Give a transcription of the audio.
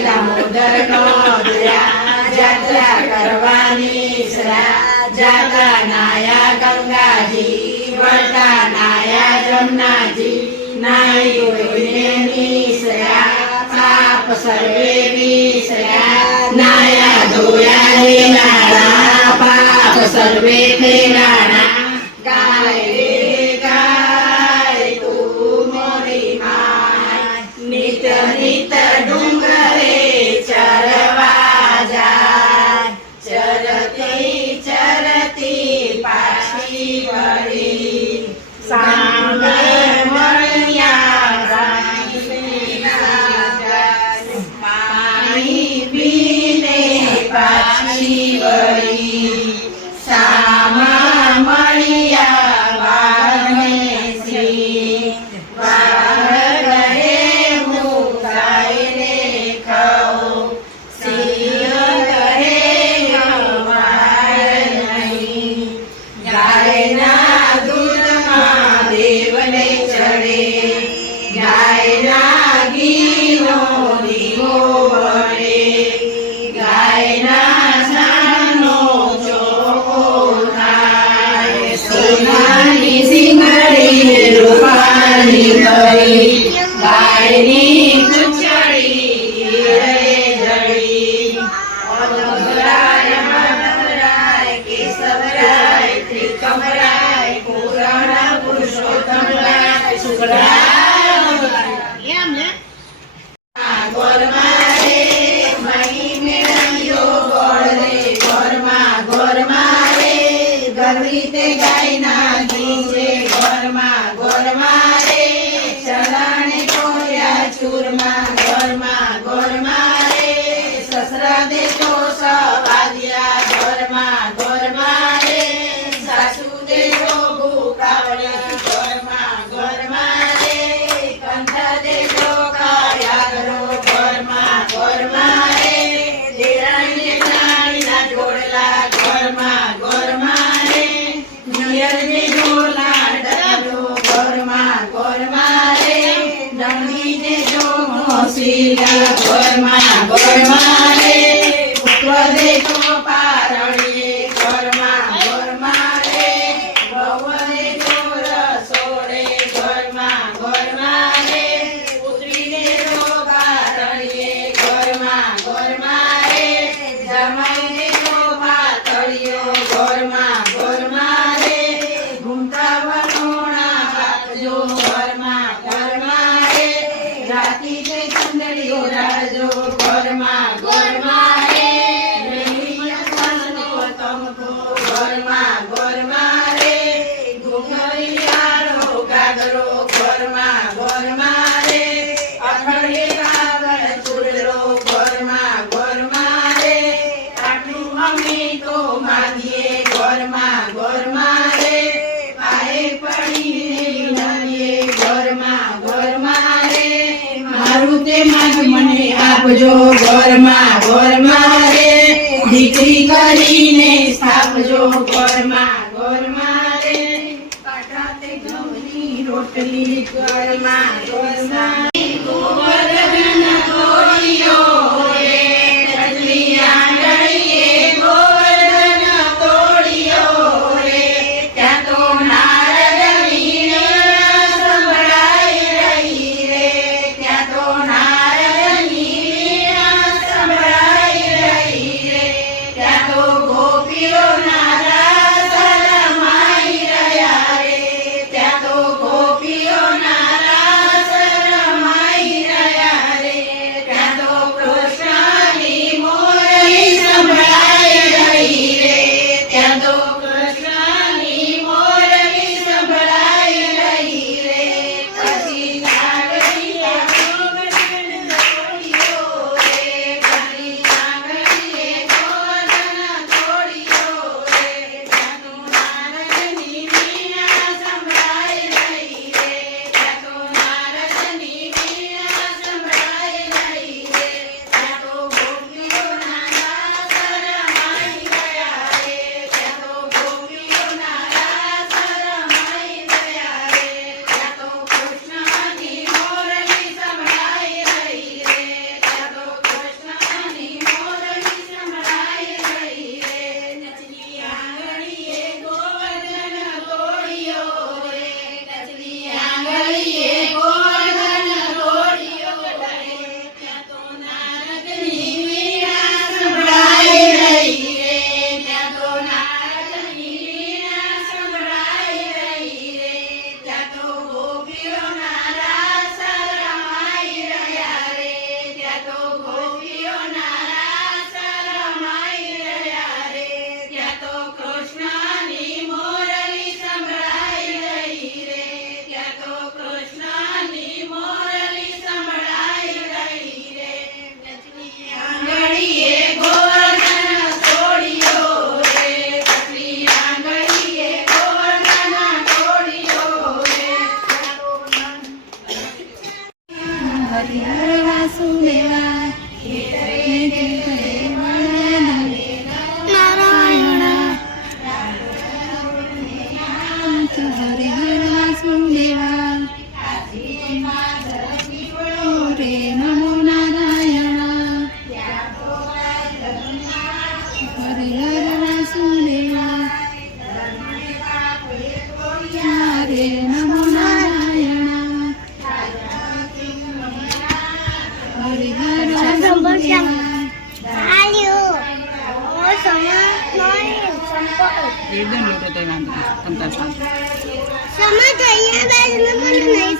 દામોદરનો દયા જાત્રા કરવાની જાતા નાયા ગંગાજી વળતા નાયા જમનાજી નાઈ કોઈને નિસયા પાપ સર્વે વિસયા નાયા ધોયા રે નાણા પાપ સર્વે ફેરાણા ગાય રે ગાય તું મોરી માય નિત નિત ડુંગરે ચરવા જાય ચરતી ચરતી પાછી વળી સાંભળે મળ્યા પાણી પીને પાછી વળી સામા મળ્યા વારને શ્રી વાર રહે હું ગાયને ખાઉં સિંહ કહે વાર નહીં ગાયના દૂધમાં દેવને ચડે ગાયના ઘીનો દીવો વળે ગાયના સાનો ચોખ્ખો થાય સોનાની સિંગડી રૂપાની કરી ગાયની પૂંછડી રે જડી ઓલવરાય મધરાય કેશવરાય ત્રિકમરાય પૂરણ પુરુષોત્તમરાય શુક્રાય એમ ને ગોરમારે મહી મેળ્યો ગોળ રે ગોરમારે ગરવી તે ગાયના ઘી ગોરમારે ચરણે કોયા ચૂરમા ગોરમારે સસરા દે તો સવાદ્યા ગોરમારે સાસુ દે તો ભૂકાવડ્યા ગોરમારે કંઠ દે તો કાયા ગોરમારે દેરાણી દેરાણીના જોડલા ગોરમારે નિયર દે જોલા ડરો ગોરમારે દંડી દે જો મોસીલા ગોરમારે પુત્ર દે તો પારણીએ ગોરમારે વહુ દે તો રસોડે ગોરમારે પુત્રી દે તો પારણીએ ગોરમારે જમાઈ દે તો પાતળિયો ગોરમારે ઘૂમતા વનોણા બાપજો ગોરમારે રાતી તે ચંદડીઓ રાજો ગોરમારે ગોરમારે ઘૂંઘરિયાળો ગાગરો ગોરમારે અખડે કાગળ ચૂડલો ગોરમારે આટલું અમે તો માંગીએ ગોરમારે પાએ પડીને વિનવીએ ગોરમારે મારું તે માગ મને આપજો ગોરમારે દીકરી કરીને સ્થાપજો ગોરમારે કાટા તે ઘઉંની રોટલી ગોરમારે ગોવર્ધન તોડિયો રે ટટલી આંગળીએ ગોવર્ધન તોડિયો રે ત્યાં તો નારદ વીણા સંભળાઈ રહી રે ત્યાં તો નારદ વીણા સંભળાઈ રહી રે ત્યાં તો ગોપીઓ નારા શરમાઈ રહ્યા રે ત્યાં તો ગોપીઓ નારા એ દે લોટો તો વાંધો નહીં તમતાર સાથે સમજ અહીંયા બેસ મને નહીં